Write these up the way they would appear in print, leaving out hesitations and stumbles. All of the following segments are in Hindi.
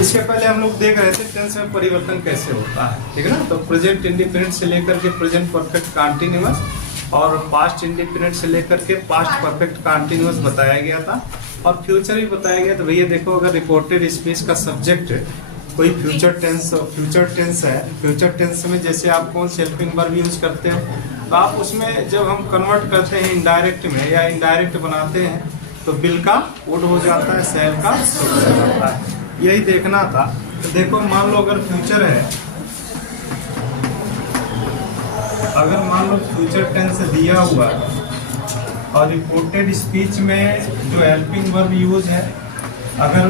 इसके पहले हम लोग देख रहे थे टेंस में परिवर्तन कैसे होता है, ठीक है ना। तो प्रेजेंट इंडिपेंडेंट से लेकर के प्रेजेंट परफेक्ट कंटीन्यूअस और पास्ट इंडिपेंडेंट से लेकर के पास्ट परफेक्ट कंटीन्यूअस बताया गया था और फ्यूचर भी बताया गया। तो भैया देखो, अगर रिपोर्टेड स्पीच का सब्जेक्ट कोई फ्यूचर टेंस है, फ्यूचर टेंस में जैसे आप कौन से हेल्पिंग वर्ब यूज करते हो, तो आप उसमें जब हम कन्वर्ट करते हैं इनडायरेक्ट में या इनडायरेक्ट बनाते हैं तो विल का वुड हो जाता है, सेल का शुड हो जाता है। यही देखना था। तो देखो, मान लो अगर फ्यूचर है, अगर मान लो फ्यूचर टेंस दिया हुआ और रिपोर्टेड स्पीच में जो हेल्पिंग वर्ब यूज है, अगर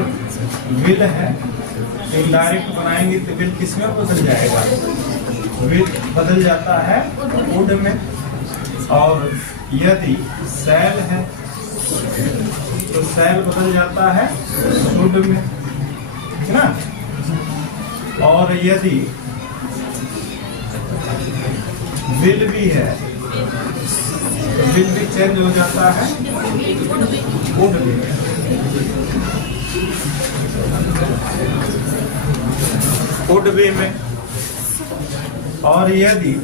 विल है तो इनडायरेक्ट बनाएंगे तो विल किस में बदल जाएगा, विल बदल जाता है वुड में। और यदि सेल है तो सेल बदल जाता है शुड में, ठीक ना। और यदि विल भी है तो विल भी चेंज हो जाता है वुड भी, वुड भी में। और यदि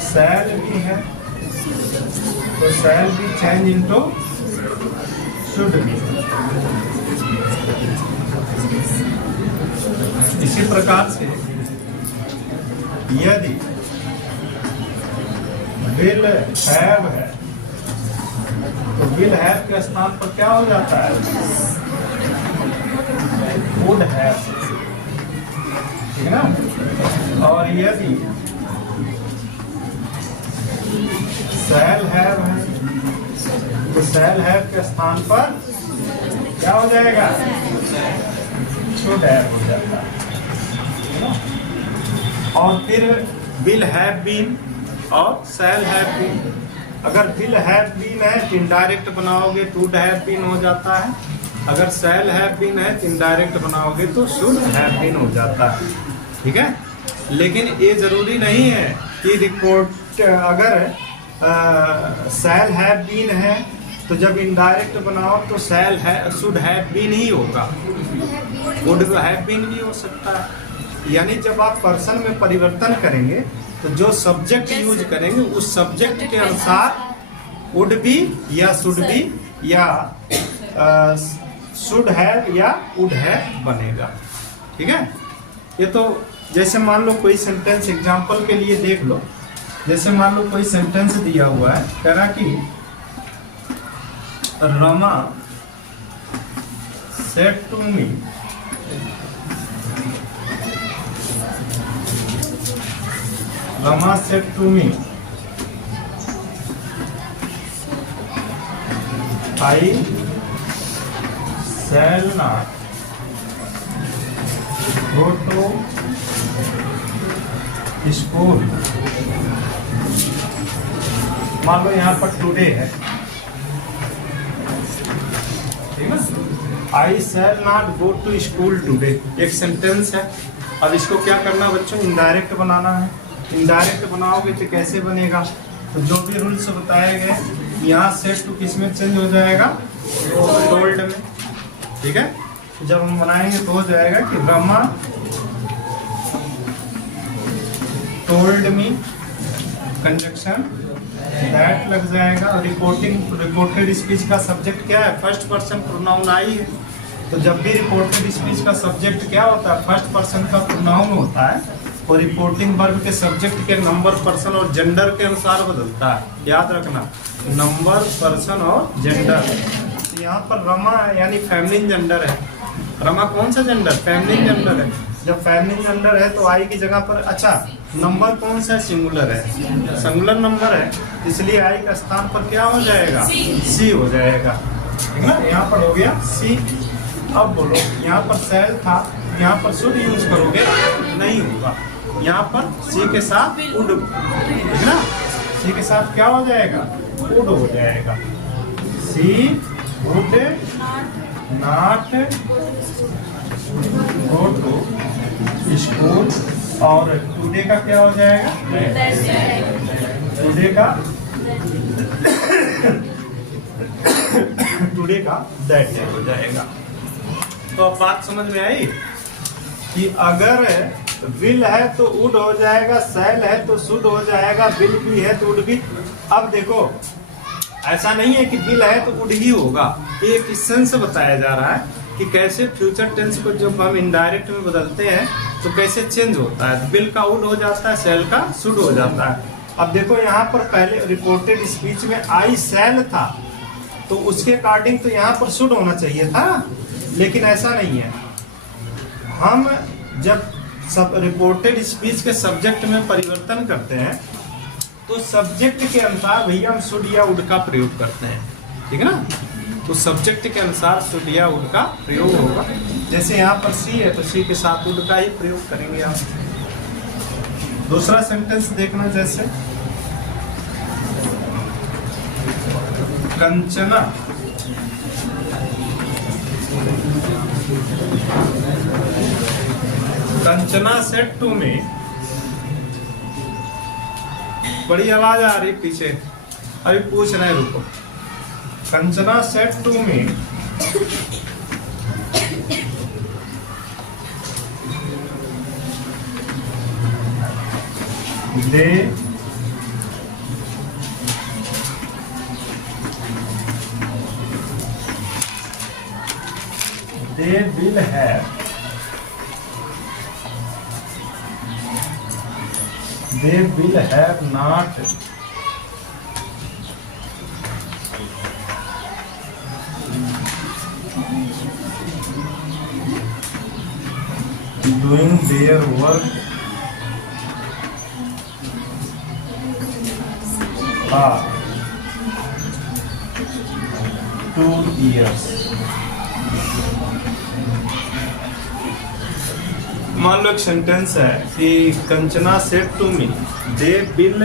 सेल भी है तो सेल भी चेंज इनटू शुड भी। इसी प्रकार से यदि विल हैव है तो विल हैव के स्थान पर क्या हो जाता है, वुड हैव, ठीक है ना। और यदि शैल हैव है तो शैल हैव के स्थान पर क्या हो जाएगा, शुड हैव हो जाता है। और फिर विल हैव बीन और शैल हैव बीन। अगर विल हैव बीन है तो इनडायरेक्ट बनाओगे तो वुड हैव बीन हो जाता है, अगर शैल हैव बीन है तो इनडायरेक्ट बनाओगे तो शुड हैव बीन हो जाता है, ठीक है। लेकिन ये जरूरी नहीं है कि रिपोर्ट अगर शैल हैव बीन है तो जब इनडायरेक्ट बनाओ तो शैल है शुड हैव बीन ही होगा, वुड हैव बीन भी हो सकता है। यानी जब आप पर्सन में परिवर्तन करेंगे तो जो सब्जेक्ट यूज करेंगे उस सब्जेक्ट के अनुसार वुड बी या शुड बी या शुड हैव या वुड हैव बनेगा, ठीक है। ये तो जैसे मान लो कोई सेंटेंस एग्जांपल के लिए देख लो, जैसे मान लो कोई सेंटेंस दिया हुआ है, कह रहा कि Rama said to me, Rama said to me I shall not go to school। मान लो यहाँ पर टुडे है, ठीक है। I shall not go to school today एक सेंटेंस है। अब इसको क्या करना बच्चों, इनडायरेक्ट बनाना है। इनडायरेक्ट बनाओगे तो कैसे बनेगा, तो जो भी रूल्स बताए गए, यहाँ सेट टू किस में चेंज हो जाएगा, टोल्ड में, ठीक है। जब हम बनाएंगे तो हो जाएगा कि Rama told me, conjunction that लग जाएगा। और रिपोर्टेड स्पीच का सब्जेक्ट क्या है, फर्स्ट पर्सन प्रोनाउन आई है। तो जब भी रिपोर्टेड स्पीच का सब्जेक्ट क्या होता है, फर्स्ट पर्सन का प्रोनाउन होता है। और रिपोर्टिंग वर्ब के सब्जेक्ट के नंबर, पर्सन और जेंडर के अनुसार बदलता है, याद रखना, नंबर, पर्सन और जेंडर। तो यहाँ पर रमा यानी फेमिनिन जेंडर है। रमा कौन सा जेंडर, फेमिनिन जेंडर है। जब फेमिनिन जेंडर है तो आई की जगह पर, अच्छा नंबर कौन सा, सिंगुलर है, सिंगुलर नंबर है, इसलिए आई का स्थान पर क्या हो जाएगा, सी हो जाएगा, ठीक है। यहाँ पर हो गया सी। अब बोलो, यहाँ पर सेल था, यहाँ पर शुड यूज करोगे, नहीं होगा। यहाँ पर सी के साथ वुड, ठीक ना, सी के साथ क्या हो जाएगा, वुड हो जाएगा। She would not go to school. और टुडे का क्या हो जाएगा, टुडे का टुडे का दैट हो जाएगा। तो अब बात समझ में आई कि अगर विल है तो वुड हो जाएगा, शैल है तो शुड हो जाएगा, विल भी है तो वुड भी। अब देखो ऐसा नहीं है कि विल है तो वुड ही होगा, एक क्वेश्चन से बताया जा रहा है कि कैसे फ्यूचर टेंस को जब हम इनडायरेक्ट में बदलते हैं तो कैसे चेंज होता है। विल का वुड हो जाता है, शैल का शुड हो जाता है। अब देखो यहाँ पर पहले रिपोर्टेड स्पीच में आई शैल था तो उसके अकॉर्डिंग तो यहाँ पर शुड होना चाहिए था, लेकिन ऐसा नहीं है। हम जब सब रिपोर्टेड स्पीच के सब्जेक्ट में परिवर्तन करते हैं तो सब्जेक्ट के अनुसार भैया हम शुड या वुड का प्रयोग करते हैं, ठीक है ना। तो सब्जेक्ट के अनुसार शुड या वुड का प्रयोग होगा। जैसे यहाँ पर सी है तो सी के साथ वुड का ही प्रयोग करेंगे आप। दूसरा सेंटेंस देखना, जैसे Kanchana Kanchana said to me, बड़ी आवाज आ रही पीछे, अभी पूछ रहे हैं, रुको। Kanchana said to me they will have not doing their work for 2 years। मान लो एक सेंटेंस है कि Kanchana said to me they will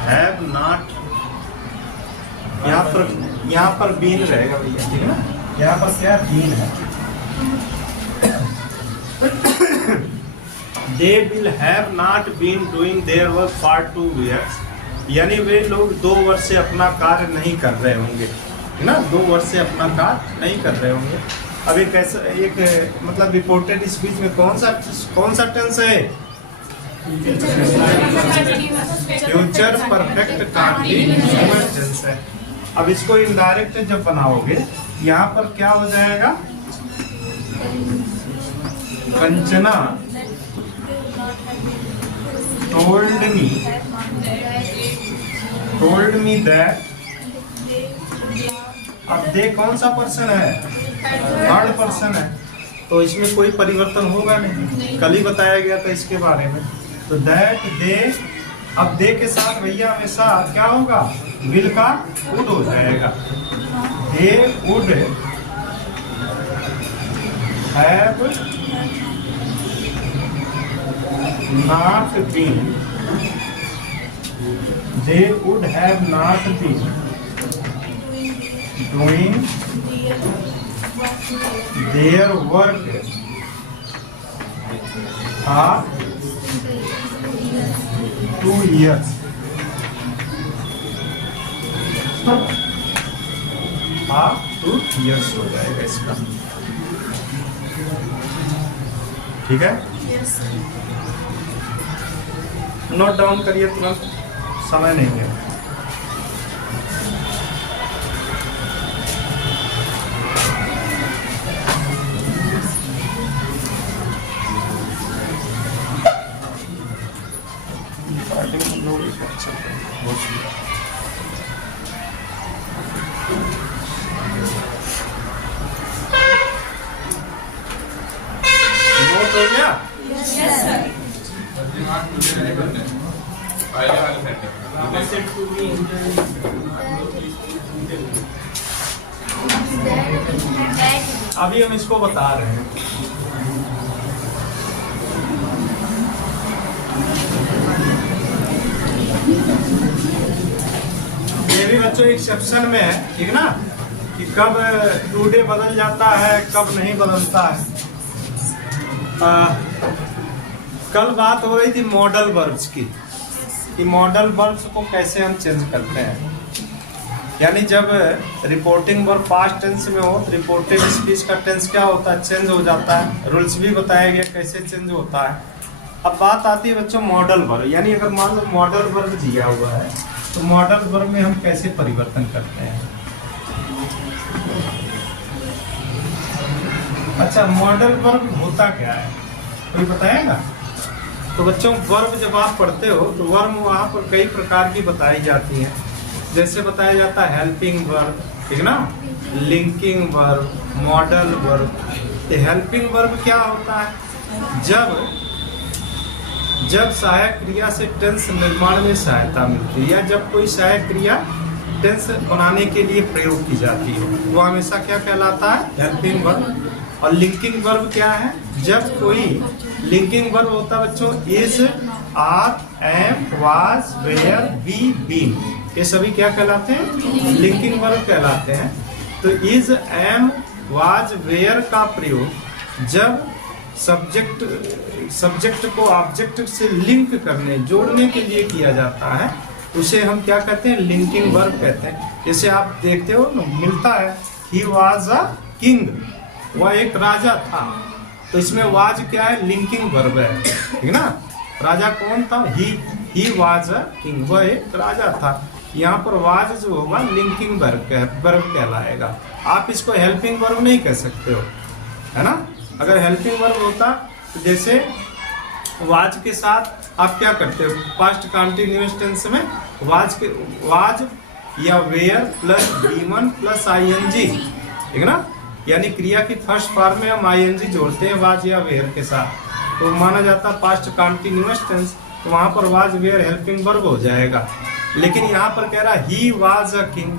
have not, यहाँ पर बीन रहेगा भैया, ठीक है ना। यहाँ पर क्या बीन है, they will have not been doing their work for 2 years, यानी वे लोग 2 वर्ष से अपना कार्य नहीं कर रहे होंगे, है ना। 2 वर्ष से अपना कार्य नहीं कर रहे होंगे। अब एक ऐसा एक मतलब रिपोर्टेड स्पीच में कौन सा टेंस है, फ्यूचर परफेक्ट कंटीन्यूअस टेंस है। अब इसको इनडायरेक्ट जब बनाओगे यहाँ पर क्या हो जाएगा, कंचना told me that, अब दे कौन सा पर्सन है, थर्ड पर्सन है, तो इसमें कोई परिवर्तन होगा नहीं, कल ही बताया गया था इसके बारे में। तो दैट दे, अब दे के साथ भैया हमेशा क्या होगा, विल का वुड हो जाएगा। They would have not been, they would have not been doing their work for 2 years। हाँ 2 years हो जाएगा इसका, ठीक है। नोट डाउन करिए तुरंत, समय नहीं है। नोट हो गया? Yes sir. अभी हम इसको बता रहे हैं। ये भी बच्चों एक्सेप्शन में है, ठीक ना, कि कब टुडे बदल जाता है कब नहीं बदलता है। कल बात हो रही थी मॉडल वर्ब्स की, कि मॉडल वर्ब्स को कैसे हम चेंज करते हैं। यानी जब रिपोर्टिंग वर्ब पास्ट टेंस में हो तो रिपोर्टेड स्पीच का टेंस क्या होता है, चेंज हो जाता है। रूल्स भी बताया गया कैसे चेंज होता है। अब बात आती है बच्चों मॉडल वर्ब, यानी अगर मान लो मॉडल वर्ब दिया हुआ है तो मॉडल वर्ब में हम कैसे परिवर्तन करते हैं। अच्छा, मॉडल वर्ब होता क्या है, कोई बताएगा? तो बच्चों वर्ब जब आप पढ़ते हो तो वर्ब वहाँ पर कई प्रकार की बताई जाती हैं। जैसे बताया जाता है हेल्पिंग वर्ब, ठीक ना, लिंकिंग वर्ब, मॉडल वर्ब। तो हेल्पिंग वर्ब क्या होता है, जब सहायक क्रिया से टेंस निर्माण में सहायता मिलती है या जब कोई सहायक क्रिया टेंस बनाने के लिए प्रयोग की जाती है वो हमेशा क्या कहलाता है, हेल्पिंग वर्ब। और लिंकिंग वर्ब क्या है, जब कोई लिंकिंग वर्ब होता है बच्चों is, are, am, was, were, be, been, ये सभी क्या कहलाते हैं, लिंकिंग वर्ब कहलाते हैं। तो इज, एम, वाज, वेयर का प्रयोग जब सब्जेक्ट को ऑब्जेक्ट से लिंक करने जोड़ने के लिए किया जाता है उसे हम क्या कहते हैं, लिंकिंग वर्ब कहते हैं। जैसे आप देखते हो मिलता है ही वाज अ किंग, वह एक राजा था, तो इसमें वाज क्या है, लिंकिंग वर्ब है, ठीक ना। राजा कौन था, ही वाज अ किंग, वह एक राजा था। यहाँ पर वाज जो होगा लिंकिंग वर्ब कहलाएगा। आप इसको हेल्पिंग वर्ब नहीं कह सकते हो, है ना। अगर हेल्पिंग वर्ब होता तो जैसे वाज के साथ आप क्या करते हो, पास्ट कंटीन्यूअस टेंस में वाज या वेयर प्लस बी1 प्लस आईएनजी, ठीक ना, यानी क्रिया की फर्स्ट फॉर्म में हम आईएनजी जोड़ते हैं वाज या वेयर के साथ, तो माना जाता है पास्ट कंटीन्यूअस टेंस। तो वहां पर वाज वेयर हेल्पिंग वर्ब हो जाएगा। लेकिन यहाँ पर कह रहा है ही वाज अ किंग,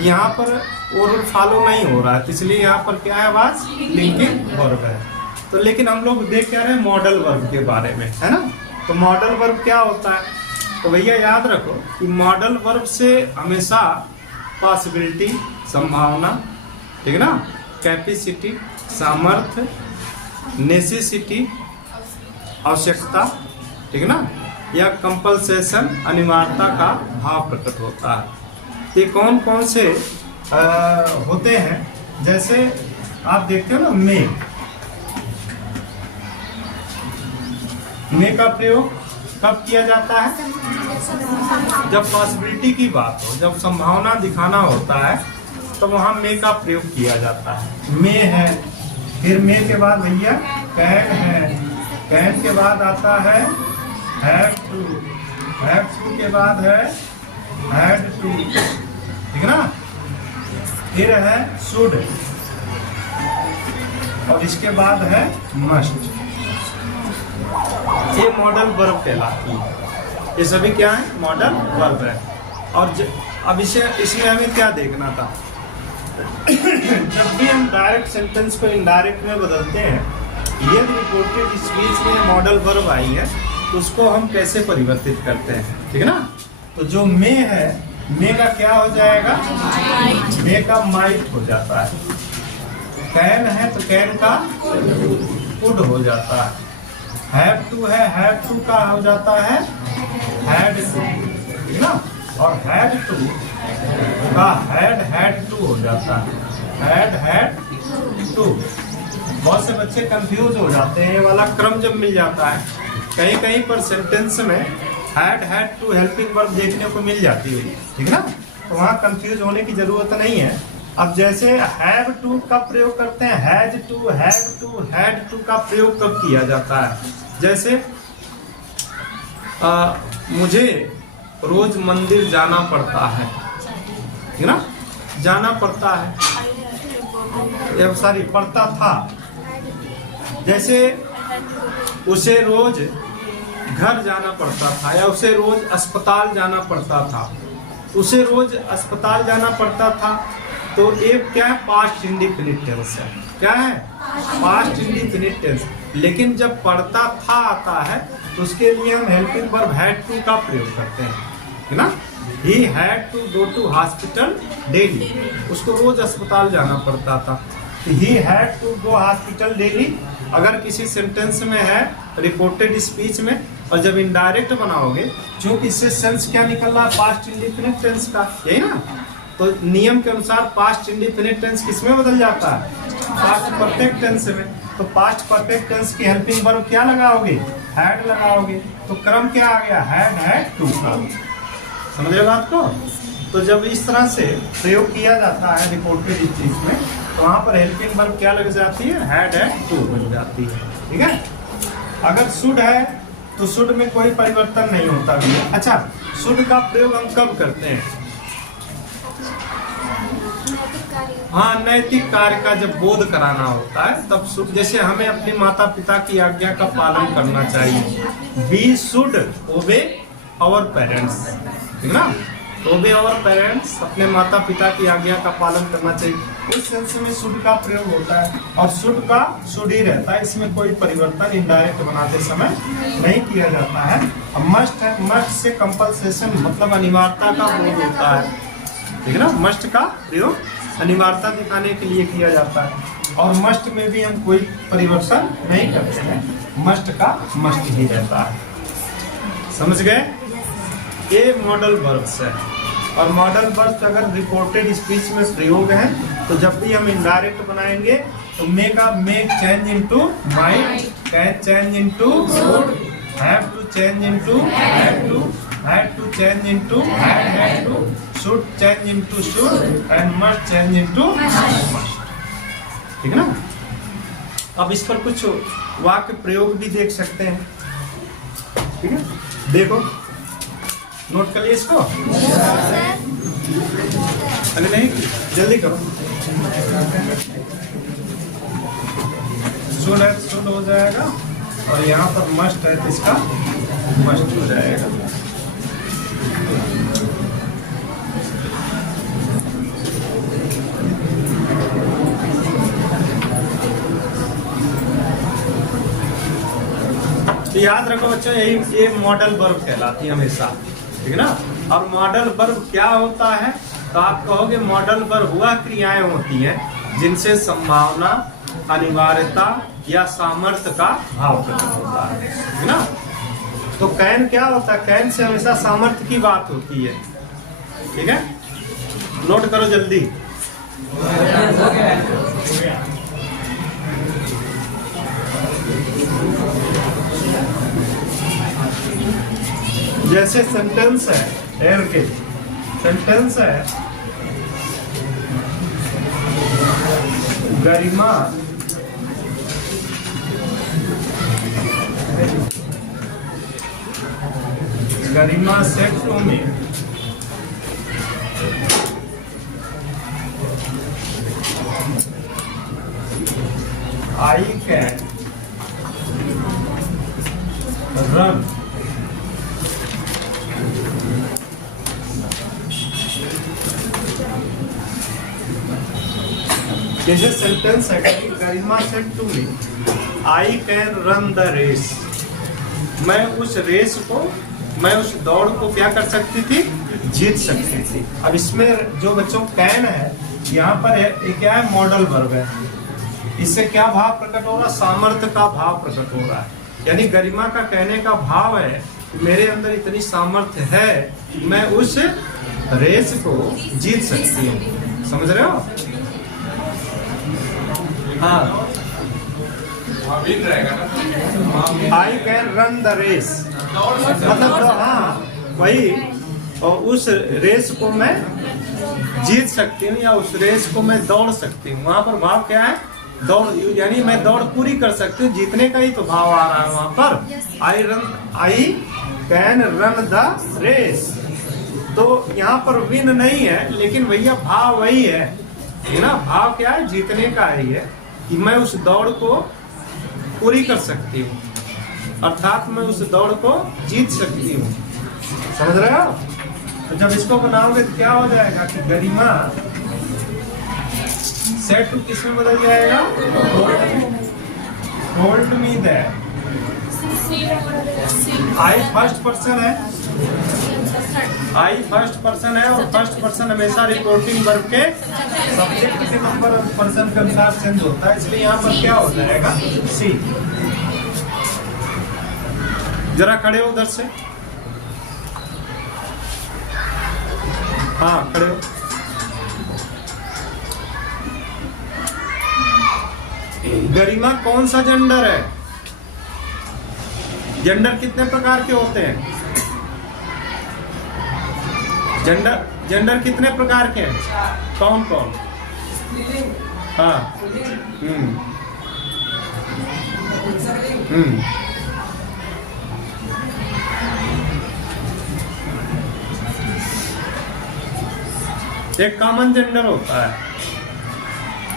यहाँ पर वो रूल फॉलो नहीं हो रहा है, तो इसलिए यहाँ पर क्या है, वाज लिंकिंग वर्ब है। तो लेकिन हम लोग देख क्या रहे हैं मॉडल वर्ब के बारे में, है ना। तो मॉडल वर्ब क्या होता है, तो भैया याद रखो कि मॉडल वर्ब से हमेशा पॉसिबिलिटी, संभावना, ठीक ना, कैपेसिटी, सामर्थ्य, नेसेसिटी, आवश्यकता, ठीक ना, या कंपल्सेशन, अनिवार्यता का भाव प्रकट होता है। ये कौन कौन से होते हैं, जैसे आप देखते हो ना मे का प्रयोग कब किया जाता है, जब पॉसिबिलिटी की बात हो, जब संभावना दिखाना होता है तो वहां मे का प्रयोग किया जाता है। मे है, फिर मे के बाद भैया कैन है, कैन के बाद आता है हैव टू के बाद है हैड टू, ठीक ना, फिर है शुड और इसके बाद है मस्ट। ये मॉडल वर्ब कहलाती है। ये सभी क्या है, मॉडल वर्ब है। और अब इसमें हमें क्या देखना था जब भी हम डायरेक्ट सेंटेंस को इनडायरेक्ट में बदलते हैं, ये रिपोर्टेड स्पीच में मॉडल वर्ब आई है तो उसको हम कैसे परिवर्तित करते हैं, ठीक है ना। तो जो मे है, मे का क्या हो जाएगा, मे का माइट हो जाता है। कैन है तो कैन का कुड हो जाता है। हैव टू है, हैव टू का हो जाता है हैड टू, ठीक ना। और हैड टू का हैड टू हो जाता है, हैड टू। बहुत से बच्चे कंफ्यूज हो जाते हैं, ये वाला क्रम जब मिल जाता है, कहीं कहीं पर सेंटेंस में हैड टू हेल्पिंग वर्ब देखने को मिल जाती है, ठीक ना, तो वहाँ कंफ्यूज होने की जरूरत नहीं है। अब जैसे हैव टू का प्रयोग करते हैं, हैड टू का प्रयोग कब किया जाता है, जैसे मुझे रोज मंदिर जाना पड़ता है, ठीक ना, जाना पड़ता है, सॉरी पड़ता था। जैसे उसे रोज घर जाना पड़ता था या उसे रोज अस्पताल जाना पड़ता था, उसे रोज अस्पताल जाना पड़ता था, तो एक क्या है, पास्ट इंडिफिनिट टेंस है। क्या है, पास्ट इंडिफिनिट टेंस। लेकिन जब पढ़ता था आता है तो उसके लिए हम हेल्पिंग वर्ब हैड टू का प्रयोग करते हैं, है ना। He had to go to hospital daily, उसको रोज अस्पताल जाना पड़ता था। He had to go hospital daily अगर किसी सेंटेंस में है रिपोर्टेड स्पीच में, और जब इनडायरेक्ट बनाओगे, चूंकि इससे सेंस क्या निकल रहा है, पास्ट इंडिफिनिट टेंस का, यही ना। तो नियम के अनुसार पास्ट इंडिफिनिट टेंस किसमें बदल जाता है, पास्ट परफेक्ट टेंस में। तो पास्ट परफेक्ट टेंस की हेल्पिंग वर्ब क्या लगाओगे, हैड लगाओगे। तो क्रम क्या आ गया, हैड टू का। समझ रहे बात को। तो जब इस तरह से प्रयोग किया जाता है रिपोर्टेड स्पीच में, तो वहां पर हेल्पिंग वर्ब क्या लग जाती है, हैड टू बन जाती है। ठीक है। अगर शुड है तो शुड में कोई परिवर्तन नहीं होता भैया। अच्छा, शुड का प्रयोग हम कब करते हैं, हाँ, नैतिक कार्य का जब बोध कराना होता है तब शुड। जैसे हमें अपने माता पिता की आज्ञा का पालन करना चाहिए। We should obey our parents, ठीक ना। ओबे आवर पेरेंट्स, अपने माता पिता की आज्ञा का पालन करना चाहिए। उस सेंस में शुड का प्रयोग होता है, और शुड का शुड ही रहता है। इसमें कोई परिवर्तन इनडायरेक्ट बनाते समय नहीं किया जाता है। मस्ट है, मस्ट से कंपल्सेशन मतलब अनिवार्यता का बोध होता है, ठीक है ना। मस्ट का प्रयोग अनिवार्यता दिखाने के लिए किया जाता है, और मस्ट में भी हम कोई परिवर्तन नहीं करते हैं। मस्ट का मस्ट ही रहता है। समझ गए। ये मॉडल वर्ब्स है। और मॉडल वर्ब्स अगर रिपोर्टेड स्पीच में प्रयोग है, तो जब भी हम इनडायरेक्ट बनाएंगे तो may change into might, can change into should, have to change into had to change into had to, should change into should and must change into must। ठीक है ना। अब इस पर कुछ वाक्य प्रयोग भी देख सकते हैं, ठीक है। देखो, नोट कर लिए इसको, अरे नहीं, जल्दी करो। शुड है, शुड हो जाएगा, और यहाँ पर मस्ट है तो इसका मस्ट हो जाएगा। तो याद रखो बच्चों, यही ये मॉडल वर्ब कहलाती है हमेशा, ठीक है ना। और मॉडल वर्ब क्या होता है, तो आप कहोगे मॉडल वर्ब वह क्रियाएं होती हैं जिनसे संभावना, अनिवार्यता या सामर्थ्य का भाव प्रकट होता है, ठीक है ना। तो कैन क्या होता है, कैन से हमेशा सामर्थ्य की बात होती है, ठीक है। नोट करो जल्दी। जैसे सेंटेंस है, एयर के सेंटेंस है, Garima said to me, I can run जैसे सेंटेंस है, Garima said to me I can run the race, मैं उस रेस को, मैं उस दौड़ को क्या कर सकती थी, जीत सकती थी। अब इसमें जो बच्चों कैन है, यहाँ पर है, ये क्या है, मॉडल वर्ब है। इससे क्या भाव प्रकट हो रहा, सामर्थ्य का भाव प्रकट हो रहा है। यानी गरिमा का कहने का भाव है कि मेरे अंदर इतनी सामर्थ्य है कि मैं उस रेस को जीत सकती हूँ। समझ रहे हो। हाँ, I can run the race, मतलब हाँ वही, और उस रेस को मैं जीत सकती हूँ, या उस रेस को मैं दौड़ सकती हूँ। वहां पर भाव क्या है, दौड़, यानी मैं दौड़ पूरी कर सकती हूँ, जीतने का ही तो भाव आ रहा है वहां पर। I can run the race, तो यहाँ पर विन नहीं है, लेकिन भैया भाव वही है ना। भाव क्या है, जीतने का ही है कि मैं उस दौड़ को पूरी कर सकती हूँ, अर्थात मैं उस दौड़ को जीत सकती हूँ। समझ रहे हो। तो जब इसको बनाओगे तो क्या हो जाएगा कि गरिमा सेड टू किस में बदल जाएगा, told me that. I first person है, आई फर्स्ट पर्सन है, और फर्स्ट पर्सन हमेशा रिपोर्टिंग वर्ब के सब्जेक्ट के नंबर पर्सन के अनुसार चेंज होता है, इसलिए यहाँ पर क्या हो जाएगा, सी। जरा खड़े हो उधर से, हाँ खड़े हो। गरिमा कौन सा जेंडर है? जेंडर कितने प्रकार के होते हैं? जेंडर कितने प्रकार के हैं? कौन कौन? हाँ एक कॉमन जेंडर होता है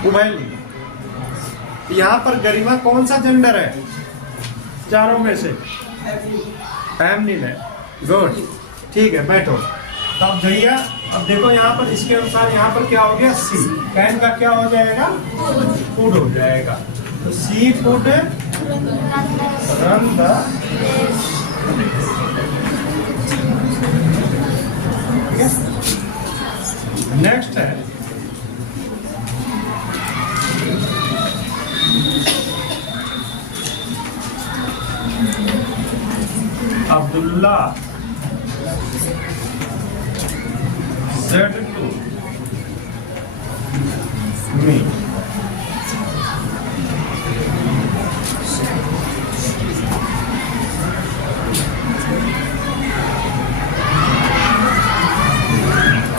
उभयलिंग। यहाँ पर गरिमा कौन सा जेंडर है चारों में से? फेमिनिन है। गुड, ठीक है, बैठो। तो अब भैया अब देखो यहाँ पर इसके अनुसार यहाँ पर क्या हो गया? सी। कैन का क्या हो जाएगा? फूड हो जाएगा। तो sea food run the next है Abdullah said to me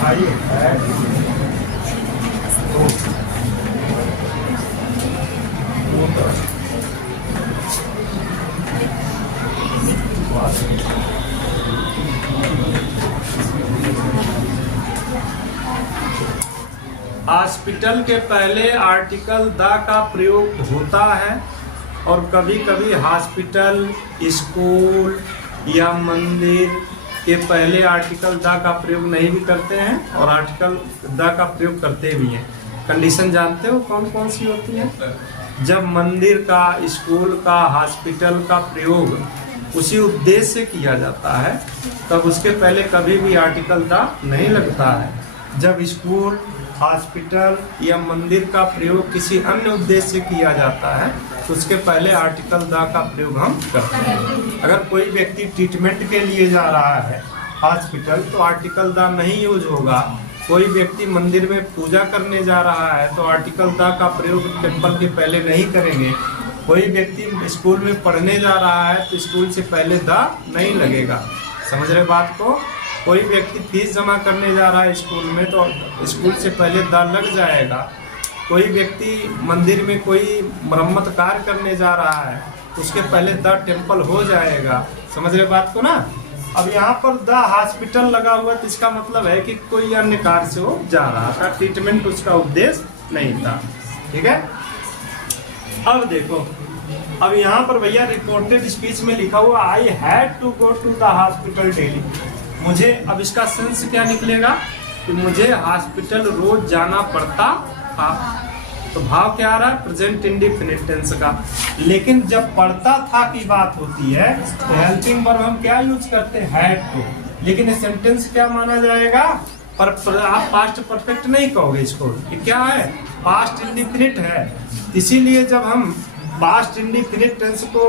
I had hospital के पहले आर्टिकल द का प्रयोग होता है और कभी कभी हॉस्पिटल, स्कूल या मंदिर के पहले आर्टिकल द का प्रयोग नहीं भी करते हैं और आर्टिकल द का प्रयोग करते भी हैं। कंडीशन जानते हो कौन कौन सी होती है? जब मंदिर का, स्कूल का, हॉस्पिटल का प्रयोग उसी उद्देश्य से किया जाता है तब उसके पहले कभी भी आर्टिकल द नहीं लगता है। जब स्कूल, हॉस्पिटल या मंदिर का प्रयोग किसी अन्य उद्देश्य से किया जाता है तो उसके पहले आर्टिकल द का प्रयोग हम करते हैं। अगर कोई व्यक्ति ट्रीटमेंट के लिए जा रहा है हॉस्पिटल तो आर्टिकल द नहीं यूज होगा। कोई व्यक्ति मंदिर में पूजा करने जा रहा है तो आर्टिकल द का प्रयोग टेम्पल के पहले नहीं करेंगे। कोई व्यक्ति स्कूल में पढ़ने जा रहा है तो स्कूल से पहले द नहीं लगेगा। समझ रहे बात को? कोई व्यक्ति फीस जमा करने जा रहा है स्कूल में तो स्कूल से पहले द लग जाएगा। कोई व्यक्ति मंदिर में कोई मरम्मत कार्य करने जा रहा है तो उसके पहले द टेम्पल हो जाएगा। समझ रहे बात को ना? अब यहाँ पर द हॉस्पिटल लगा हुआ तो इसका मतलब है कि कोई अन्य कार्य से वो जा रहा था, ट्रीटमेंट उसका उद्देश्य नहीं था। ठीक है, अब देखो, अब यहाँ पर भैया रिपोर्टेड स्पीच में लिखा हुआ I had to go to the hospital daily. मुझे, अब इसका सेंस क्या निकलेगा कि मुझे हॉस्पिटल रोज जाना पड़ता था। तो भाव क्या आ रहा है? प्रेजेंट इंडेफिनिट टेंस का। लेकिन जब पढ़ता था की बात होती है तो हेल्पिंग वर्ब हम क्या यूज करते हैं? Had to. लेकिन ये सेंटेंस क्या माना जाएगा? पर आप पास्ट परफेक्ट नहीं कहोगे इसको। ये क्या है? पास्ट इंडेफिनिट है। इसीलिए जब हम पास्ट इंडेफिनिट टेंस को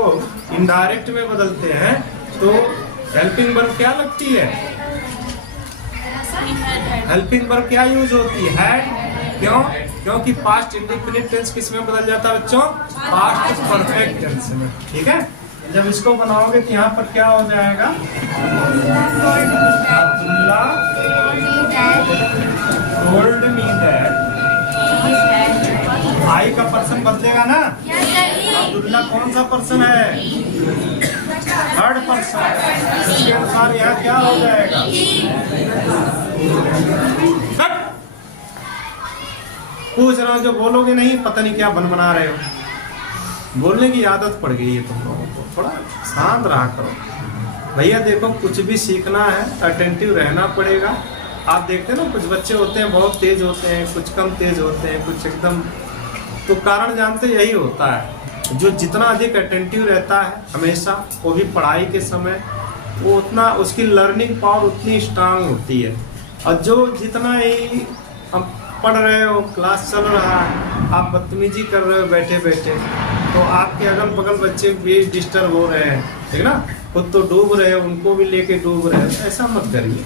इनडायरेक्ट में बदलते हैं तो हेल्पिंग वर्ब क्या लगती है? हेल्पिंग वर्ब क्या यूज होती है? हैड। क्यों? क्योंकि पास्ट इंडेफिनिट टेंस किस में बदल जाता है बच्चों? पास्ट परफेक्ट टेंस में। ठीक है, जब इसको बनाओगे तो यहाँ पर क्या हो जाएगा? Abdullah told me that. I का पर्सन बदलेगा ना? अब्दुल्ला कौन सा पर्सन है? Third person. इसके अनुसार यहाँ क्या हो जाएगा? पूछ रहा हूँ, जो बोलोगे नहीं, पता नहीं क्या बन बना रहे हो। बोलने की आदत पड़ गई है तुम लोगों को, थोड़ा शांत रहा करो भैया। देखो, कुछ भी सीखना है अटेंटिव रहना पड़ेगा। आप देखते हैं ना, कुछ बच्चे होते हैं बहुत तेज होते हैं, कुछ कम तेज होते हैं, कुछ एकदम। तो कारण जानते यही होता है, जो जितना अधिक अटेंटिव रहता है हमेशा, वो भी पढ़ाई के समय, वो उतना उसकी लर्निंग पावर उतनी स्ट्रांग होती है। और जो जितना ही हम पढ़ रहे हो, क्लास चल रहा है, आप बदतमीजी कर रहे हो बैठे बैठे, तो आपके अगल बगल बच्चे भी डिस्टर्ब हो रहे हैं, ठीक ना, खुद तो डूब रहे हो, उनको भी लेके डूब रहे हो, ऐसा मत करिए,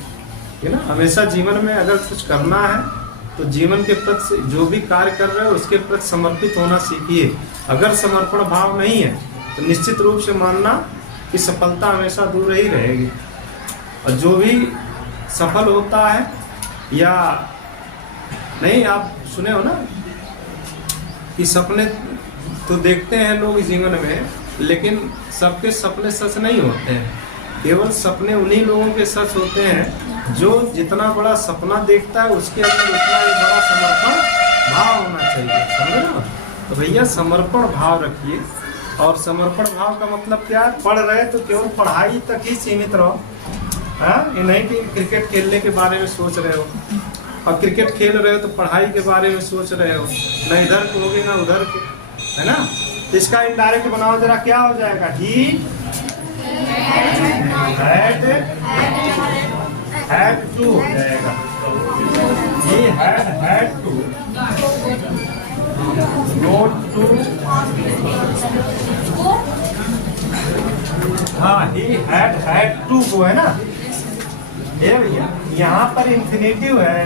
ठीक ना। हमेशा जीवन में अगर कुछ करना है तो जीवन के प्रति जो भी कार्य कर रहे हो उसके प्रति समर्पित होना सीखिए। अगर समर्पण भाव नहीं है तो निश्चित रूप से मानना कि सफलता हमेशा दूर ही रहेगी। और जो भी सफल होता है या नहीं, आप सुने हो ना कि सपने तो देखते हैं लोग जीवन में, लेकिन सबके सपने सच नहीं होते हैं। केवल सपने उन्हीं लोगों के सच होते हैं जो जितना बड़ा सपना देखता है उसके अंदर उतना ही बड़ा समर्पण भाव होना चाहिए, समझे ना। तो भैया समर्पण भाव रखिए। और समर्पण भाव का मतलब क्या है? पढ़ रहे तो केवल पढ़ाई तक ही सीमित रहो, हाँ, ये नहीं कि क्रिकेट खेलने के बारे में सोच रहे हो, और क्रिकेट खेल रहे हो तो पढ़ाई के बारे में सोच रहे हो, न इधर के होगे ना उधर के, है ना। तो इसका इनडायरेक्ट बनाओ जरा, क्या हो जाएगा? ही had to हो जाएगा। He had to go to, हाँ, he had to go है ना। ये भैया यहाँ पर इंफिनिटिव है,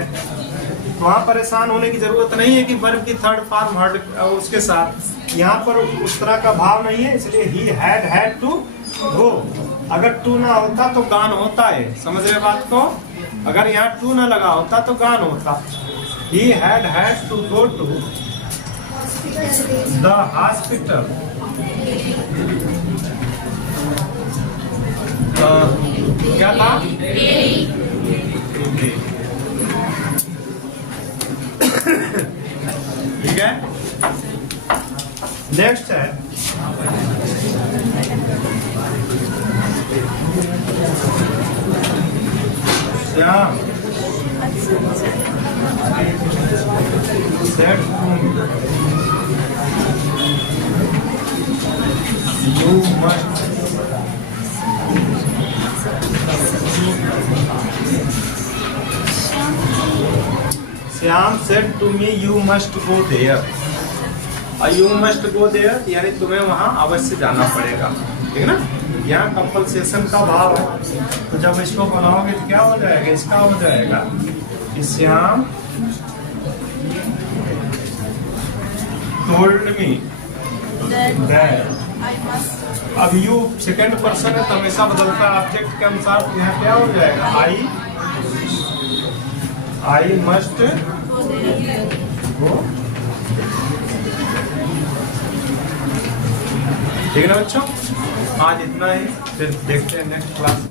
वहाँ परेशान होने की जरूरत नहीं है कि वर्ब की थर्ड फॉर्म हर्ड उसके साथ, यहाँ पर उस तरह का भाव नहीं है, इसलिए he had to go। अगर टू ना होता तो गान होता है, समझ रहे बात को? अगर यहाँ टू ना लगा होता तो गान होता। He had to go to the hospital। क्या था? ठीक है, नेक्स्ट है Shyam said you must Shyam said to me you must go there। you must go there यानी तुम्हें वहां अवश्य जाना पड़ेगा, ठीक ना। यहाँ कंपल्सेशन का भाव है, तो जब इसको बनाओगे तो क्या हो जाएगा? इसका हो जाएगा कि श्याम told me that। अब यू सेकंड पर्सन है तो हमेशा बदलता है ऑब्जेक्ट के अनुसार, तो यहाँ क्या हो जाएगा? I must go. ठीक है ना बच्चों, आज इतना ही, फिर देखते हैं नेक्स्ट क्लास।